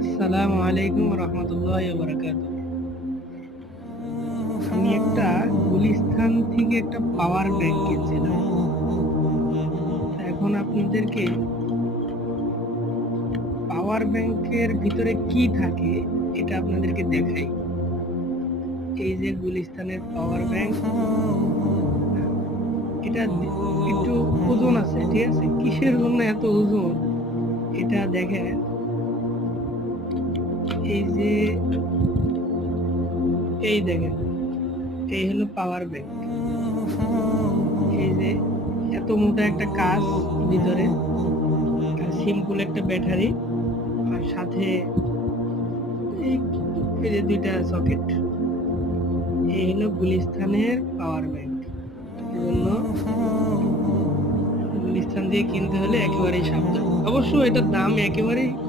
আসসালামু আলাইকুম রহমতুল্লাহ বারাকাতুহু। আমি একটা গুলিস্তান থেকে একটা পাওয়ার ব্যাংক কিনছিলাম। এখন আপনাদেরকে পাওয়ার ব্যাংকের ভিতরে কি থাকে এটা আপনাদেরকে দেখাই। এই যে গুলিস্তানের পাওয়ার ব্যাংক, এটা একটু ওজন আছে, ঠিক আছে? কিসের জন্য এত ওজন এটা দেখেন। এই যে এই দেখেন, এই হলো পাওয়ার ব্যাংক। এই যে এত মোটা একটা কাঁচ ভিতরে, সিম্পল একটা ব্যাটারি, আর সাথে এই এই যে দুইটা সকেট। এই হলো গুলিস্তানের পাওয়ার ব্যাংক। এজন্য গুলিস্তান দিয়ে কিনতে হলে একেবারেই সাবধান। অবশ্য এটার দাম একেবারেই কম।